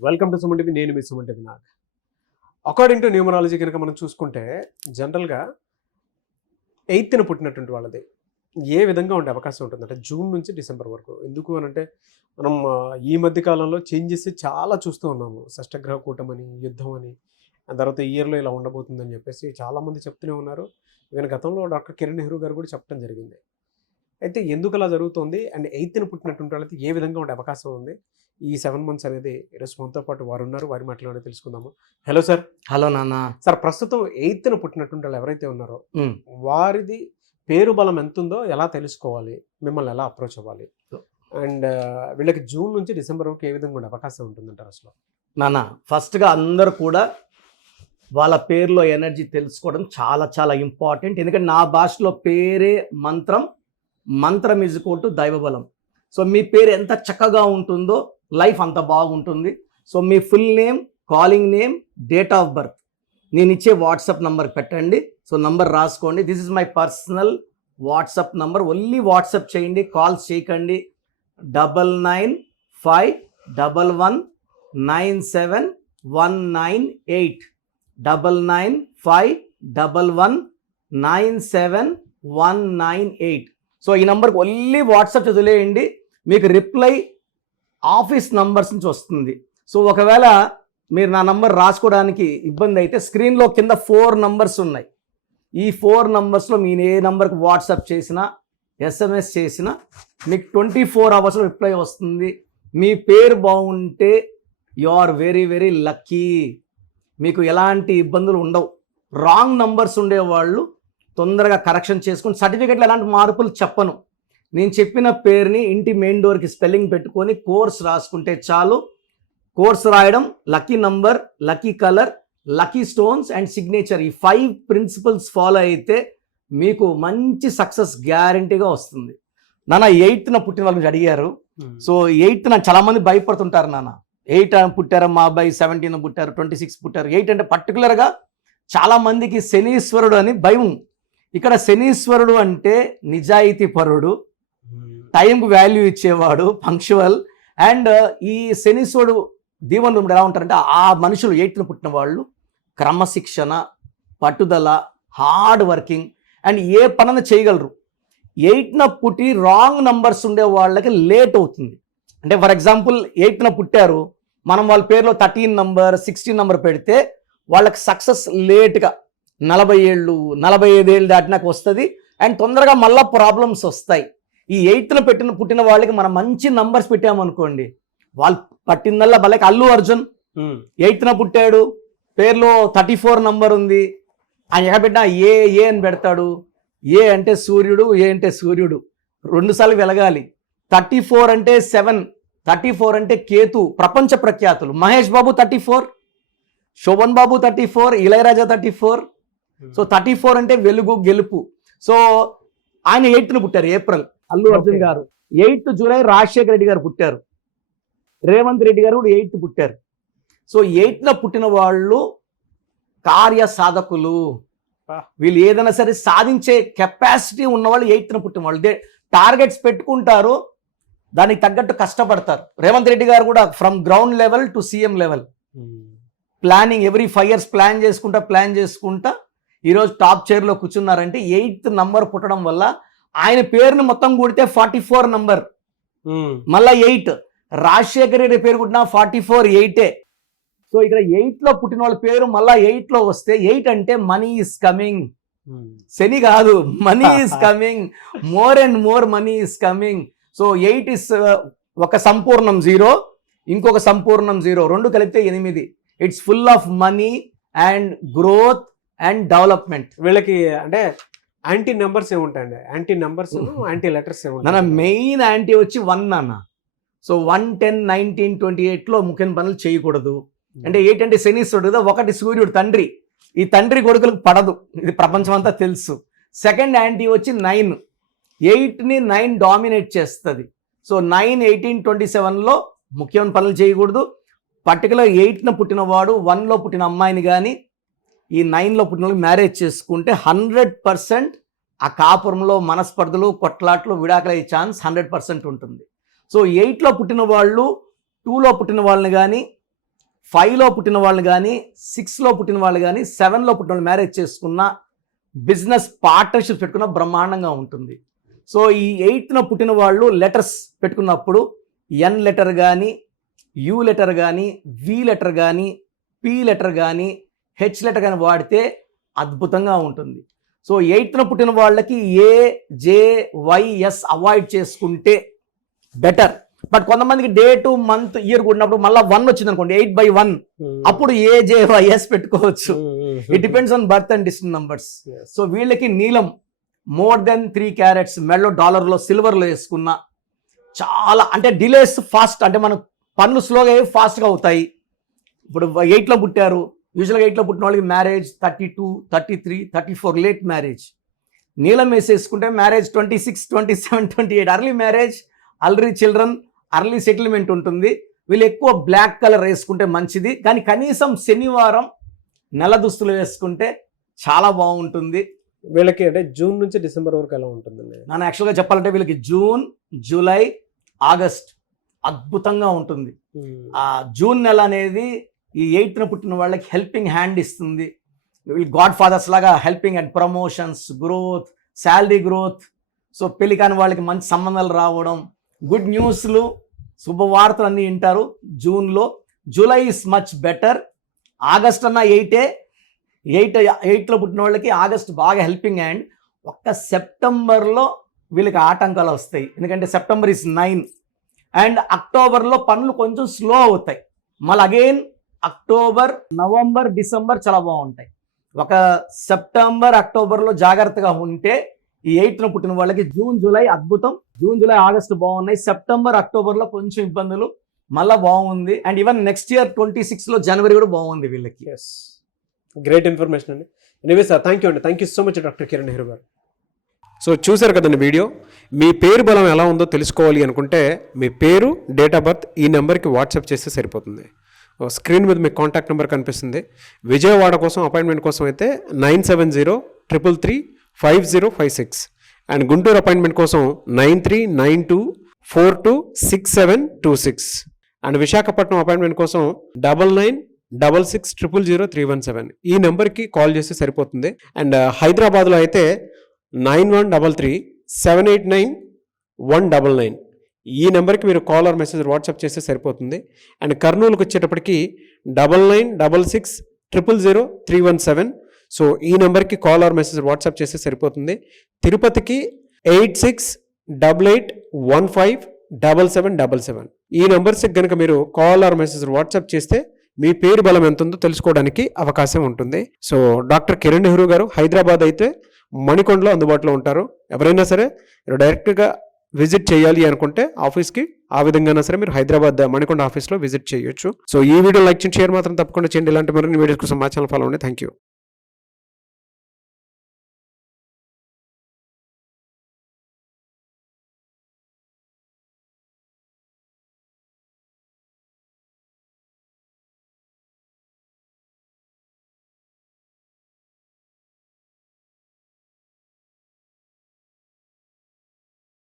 Welcome to Suman TV. నేను మీ Suman TV Nag. According to numerology కనుక మనం చూసుకుంటే జనరల్గా 8న పుట్టినటువంటి వాళ్ళది ఏ విధంగా ఉండే అవకాశం ఉంటుందంటే జూన్ నుంచి డిసెంబర్ వరకు. ఎందుకు అని అంటే మనం ఈ మధ్య కాలంలో చేంజెస్ చాలా చూస్తూ ఉన్నాము. షష్టగ్రహ కూటమని, యుద్ధం అని, ఆ తర్వాత ఈ ఇయర్లో ఇలా ఉండబోతుందని చెప్పేసి చాలామంది చెప్తూనే ఉన్నారు. ఈవెన్ గతంలో డాక్టర్ కిరణ్ నెహ్రూ గారు కూడా చెప్పడం జరిగింది. అయితే ఎందుకు అలా జరుగుతుంది అండ్ 8న పుట్టినటువంటి వాళ్ళకి ఏ విధంగా ఉండే అవకాశం ఉంది ఈ 7 మంత్స్ అనేది ఈరోజు మనతో పాటు వారు ఉన్నారు. వారి మాటలోనే తెలుసుకుందాము. Hello sir. హలో నాన్న. సార్, ప్రస్తుతం 8న పుట్టినటువంటి వాళ్ళు ఎవరైతే ఉన్నారో ఉమ్. వారిది పేరు బలం ఎంత ఉందో ఎలా తెలుసుకోవాలి, మిమ్మల్ని ఎలా అప్రోచ్ అవ్వాలి, అండ్ వీళ్ళకి జూన్ నుంచి డిసెంబర్ వరకు ఏ విధంగా ఉండే అవకాశం ఉంటుందంటారు అసలు? నాన్న, ఫస్ట్గా అందరూ కూడా వాళ్ళ పేరులో ఎనర్జీ తెలుసుకోవడం చాలా చాలా ఇంపార్టెంట్. ఎందుకంటే నా భాషలో పేరే మంత్రం, మంత్రం ఈజ్ ఈక్వల్ టు దైవబలం. సో మీ పేరు ఎంత చక్కగా ఉంటుందో లైఫ్ అంత బాగుంటుంది. So me full name, calling name, date of birth నేను ఇచ్చే వాట్సాప్ నంబర్ పెట్టండి. సో నంబర్ రాసుకోండి. This is my personal WhatsApp number. Only WhatsApp చేయండి, కాల్స్ చేయకండి. 9951197198 9951197198. సో ఈ నంబర్కి ఓన్లీ వాట్సాప్ చదివేయండి. మీకు రిప్లై ఆఫీస్ నంబర్స్ నుంచి వస్తుంది. సో ఒకవేళ మీరు నా నంబర్ రాసుకోవడానికి ఇబ్బంది అయితే స్క్రీన్లో కింద 4 నంబర్స్ ఉన్నాయి. ఈ 4 నంబర్స్లో మీరు ఏ నంబర్కి వాట్సాప్ చేసినా, ఎస్ఎంఎస్ చేసినా మీకు 24 అవర్స్లో రిప్లై వస్తుంది. మీ పేరు బాగుంటే you are very very lucky. మీకు ఎలాంటి ఇబ్బందులు ఉండవు. రాంగ్ నంబర్స్ ఉండేవాళ్ళు తొందరగా కరెక్షన్ చేసుకుని, సర్టిఫికెట్లో ఎలాంటి మార్పులు చెప్పను. నేను చెప్పిన పేరుని ఇంటి మెయిన్ డోర్కి స్పెల్లింగ్ పెట్టుకొని కోర్స్ రాసుకుంటే చాలు. కోర్స్ రాయడం, lucky number, lucky colour, lucky stones and signature, ఈ 5 ప్రిన్సిపల్స్ ఫాలో అయితే మీకు మంచి సక్సెస్ గ్యారంటీగా వస్తుంది. నాన్న, 8న పుట్టిన వాళ్ళకి అడిగారు. సో 8న చాలామంది భయపడుతుంటారు. నాన్న 8 పుట్టారు, మా అబ్బాయి 17 పుట్టారు, 26 పుట్టారు. 8 అంటే పర్టికులర్గా చాలామందికి శనీశ్వరుడు అని భయం. ఇక్కడ శనీశ్వరుడు అంటే నిజాయితీ పరుడు, టైంకు వాల్యూ ఇచ్చేవాడు, పంక్చువల్. అండ్ ఈ శనీశ్వరుడు దీవెనలు ఎలా ఉంటారంటే ఆ మనుషులు 8న పుట్టిన వాళ్ళు క్రమశిక్షణ, పట్టుదల, హార్డ్ వర్కింగ్ అండ్ ఏ పనైనా చేయగలరు. 8న పుట్టి రాంగ్ నంబర్స్ ఉండే వాళ్ళకి లేట్ అవుతుంది. అంటే ఫర్ ఎగ్జాంపుల్ 8న పుట్టారు, మనం వాళ్ళ పేరులో 13 నంబర్, 16 నంబర్ పెడితే వాళ్ళకి సక్సెస్ లేట్గా 40 ఏళ్ళు, 45 ఏళ్ళు దాటినాక వస్తుంది. అండ్ తొందరగా మళ్ళీ ప్రాబ్లమ్స్ వస్తాయి. ఈ 8న పుట్టిన వాళ్ళకి మనం మంచి నంబర్స్ పెట్టామనుకోండి, వాళ్ళు పట్టిందల్లా వాళ్ళకి అల్లు అర్జున్ 8న పుట్టాడు, పేరులో 34 నంబర్ ఉంది. ఆయన ఎక్కడ పెట్టినా ఏ అని పెడతాడు. ఏ అంటే సూర్యుడు, ఏ అంటే సూర్యుడు 2 సార్లు వెలగాలి. 34 అంటే 7, 34 అంటే కేతు, ప్రపంచ ప్రఖ్యాతులు. మహేష్ బాబు 34, శోభన్ బాబు 34, ఇళయరాజా 34. సో 34 అంటే వెలుగు, గెలుపు. సో ఆయన 8న పుట్టారు, ఏప్రిల్. అల్లు అర్జున్ గారు 8 జూలై రాజశేఖర రెడ్డి గారు పుట్టారు. రేవంత్ రెడ్డి గారు కూడా 8 పుట్టారు. సో 8న పుట్టిన వాళ్ళు కార్య సాధకులు. వీళ్ళు ఏదైనా సరే సాధించే కెపాసిటీ ఉన్నవాళ్ళు 8న పుట్టిన వాళ్ళు. టార్గెట్స్ పెట్టుకుంటారు, దానికి తగ్గట్టు కష్టపడతారు. రేవంత్ రెడ్డి గారు కూడా from ground level to CM level planning, every 5 years plan చేసుకుంటా ఈరోజు టాప్ చైర్లో కూర్చున్నారంటే 8th నంబర్ పుట్టడం వల్ల. ఆయన పేరుని మొత్తం కూడితే 44 నంబర్, మళ్ళా 8. రాజశేఖర రెడ్డి పేరు పుట్టిన 44, 8. సో ఇక్కడ 8లో పుట్టిన వాళ్ళ పేరు మళ్ళా 8లో వస్తే 8 అంటే మనీ ఈస్ కమింగ్. శని కాదు, money is coming, more and more money is coming. So 8 is ఒక సంపూర్ణం 0, ఇంకొక సంపూర్ణం 0, 2 కలిపితే 8. It's full of money and growth and development. వీళ్ళకి అంటే యాంటీ నెంబర్స్ ఏముంటాయండి? యాంటీ నెంబర్స్, యాంటీ లెటర్స్ ఏముంటాయి? మెయిన్ యాంటీ వచ్చి 1 నాన్న. సో 1, 10, 19, 28లో ముఖ్యమైన పనులు చేయకూడదు. అంటే 8 అంటే శనీశ్వరుడు కదా, 1 సూర్యుడు తండ్రి. ఈ తండ్రి కొడుకులకు పడదు, ఇది ప్రపంచం అంతా తెలుసు. సెకండ్ యాంటీ వచ్చి 9. 8ని 9 డామినేట్ చేస్తుంది. సో 9, 18, 27లో ముఖ్యమైన పనులు చేయకూడదు. పర్టికులర్ 8న పుట్టిన వాడు 1లో పుట్టిన అమ్మాయిని కానీ ఈ 9లో పుట్టిన వాళ్ళకి మ్యారేజ్ చేసుకుంటే 100% ఆ కాపురంలో మనస్పర్ధలు, కొట్లాట్లు, విడాకులయ్యే ఛాన్స్ 100% ఉంటుంది. సో 8లో పుట్టిన వాళ్ళు 2లో పుట్టిన వాళ్ళని కానీ 5లో పుట్టిన వాళ్ళు కానీ 6లో పుట్టిన వాళ్ళు కానీ 7లో పుట్టిన వాళ్ళు మ్యారేజ్ చేసుకున్న బిజినెస్ పార్ట్నర్షిప్ పెట్టుకున్న బ్రహ్మాండంగా ఉంటుంది. సో ఈ 8న పుట్టిన వాళ్ళు లెటర్స్ పెట్టుకున్నప్పుడు ఎన్ లెటర్ కానీ, యు లెటర్ కానీ, వి లెటర్ కానీ, పి లెటర్ కానీ, హెచ్ లెటర్ కానీ వాడితే అద్భుతంగా ఉంటుంది. సో 8న పుట్టిన వాళ్ళకి ఏ, జే, వై, ఎస్ అవాయిడ్ చేసుకుంటే బెటర్. బట్ కొంతమందికి డేటు, మంత్, ఇయర్ ఉన్నప్పుడు మళ్ళీ 1 వచ్చింది అనుకోండి, 8/1, అప్పుడు ఏ, జే, వై, ఎస్ పెట్టుకోవచ్చు. It depends on birth and distant numbers. So వీళ్ళకి నీలం మోర్ దెన్ 3 క్యారెట్స్ మెడలో డాలర్లో సిల్వర్లో వేసుకున్న చాలా అంటే డిలేస్ ఫాస్ట్, అంటే మనం పనులు స్లోగా అయ్యి ఫాస్ట్గా అవుతాయి. ఇప్పుడు 8లో పుట్టారు, యూజువల్గా 8లో పుట్టిన వాళ్ళకి మ్యారేజ్ 32, 33, 34 లేట్ మ్యారేజ్. నీలం వేసేసుకుంటే marriage 26, 27, 28 early marriage, early children, early settlement ఉంటుంది. వీళ్ళు ఎక్కువ బ్లాక్ కలర్ వేసుకుంటే మంచిది, కానీ కనీసం శనివారం నెల దుస్తులు వేసుకుంటే చాలా బాగుంటుంది. వీళ్ళకి అంటే జూన్ నుంచి డిసెంబర్ వరకు ఎలా ఉంటుందండి? ನಾನು యాక్చువల్గా చెప్పాలంటే వీళ్ళకి జూన్, జూలై, ఆగస్ట్ అద్భుతంగా ఉంటుంది. ఆ జూన్ నెల అనేది ఈ 8న పుట్టిన వాళ్ళకి హెల్పింగ్ హ్యాండ్ ఇస్తుంది. వీళ్ళు గాడ్ ఫాదర్స్ లాగా helping and promotions, growth, salary growth. So పెళ్లి కాని వాళ్ళకి మంచి సంబంధాలు రావడం, గుడ్ న్యూస్లు, శుభవార్తలు అన్నీ వింటారు జూన్లో. July is much better. August అన్న 8లో పుట్టిన వాళ్ళకి ఆగస్ట్ బాగా హెల్పింగ్ హ్యాండ్. ఒక్క సెప్టెంబర్లో వీళ్ళకి ఆటంకాలు వస్తాయి, ఎందుకంటే సెప్టెంబర్ ఇస్ 9 అండ్ అక్టోబర్లో పనులు కొంచెం స్లో అవుతాయి. మళ్ళీ అగైన్ అక్టోబర్, నవంబర్, డిసెంబర్ చాలా బాగుంటాయి. ఒక సెప్టెంబర్, అక్టోబర్లో జాగ్రత్తగా ఉంటే ఈ 8న పుట్టిన వాళ్ళకి జూన్, జూలై అద్భుతం. జూన్, జూలై, ఆగస్టు బాగున్నాయి. సెప్టెంబర్, అక్టోబర్లో కొంచెం ఇబ్బందులు, మళ్ళీ బాగుంది. అండ్ ఈవెన్ నెక్స్ట్ ఇయర్ 26లో జనవరి కూడా బాగుంది వీళ్ళకి. ఎస్, గ్రేట్ ఇన్ఫర్మేషన్ అండి. ఎనీవే సార్, థ్యాంక్ యూ అండి. Thank you so much doctor Kiran Nehru గారు. సో చూశారు కదండి వీడియో. మీ పేరు బలం ఎలా ఉందో తెలుసుకోవాలి అనుకుంటే మీ పేరు, డేట్ ఆఫ్ బర్త్ ఈ నెంబర్కి వాట్సాప్ చేస్తే సరిపోతుంది. స్క్రీన్ మీద మీకు కాంటాక్ట్ నెంబర్ కనిపిస్తుంది. విజయవాడ కోసం అపాయింట్మెంట్ కోసం అయితే 9703335056 అండ్ గుంటూరు అపాయింట్మెంట్ కోసం 9392426726 అండ్ విశాఖపట్నం అపాయింట్మెంట్ కోసం 9966600317 ఈ నెంబర్కి కాల్ చేస్తే సరిపోతుంది. అండ్ హైదరాబాద్లో అయితే 9133789199 ఈ నెంబర్కి మీరు కాల్ ఆర్ మెసేజ్ వాట్సాప్ చేస్తే సరిపోతుంది. అండ్ కర్నూలుకి వచ్చేటప్పటికి 9966000317 సో ఈ నెంబర్కి కాల్ ఆర్ మెసేజ్ వాట్సాప్ చేస్తే సరిపోతుంది. తిరుపతికి 8688157777 ఈ నెంబర్స్కి కనుక మీరు కాల్ ఆర్ మెసేజ్ వాట్సాప్ చేస్తే మీ పేరు బలం ఎంత ఉందో తెలుసుకోవడానికి అవకాశం ఉంటుంది. సో డాక్టర్ కిరణ్ నెహ్రూ గారు హైదరాబాద్ అయితే మణికొండలో అందుబాటులో ఉంటారు. ఎవరైనా సరే మీరు డైరెక్ట్గా విజిట్ చేయాలి అనుకుంటే ఆఫీస్కి, ఆ విధంగా సరే మీరు హైదరాబాద్ మణికొండ ఆఫీస్లో విజిట్ చేయొచ్చు. సో ఈ వీడియో లైక్ చేయండి, షేర్ మాత్రం తప్పకుండా చేయండి. ఇలాంటి మరిన్ని వీడియోస్ కోసం మా ఛానల్ ఫాలో అవ్వండి. Thank you.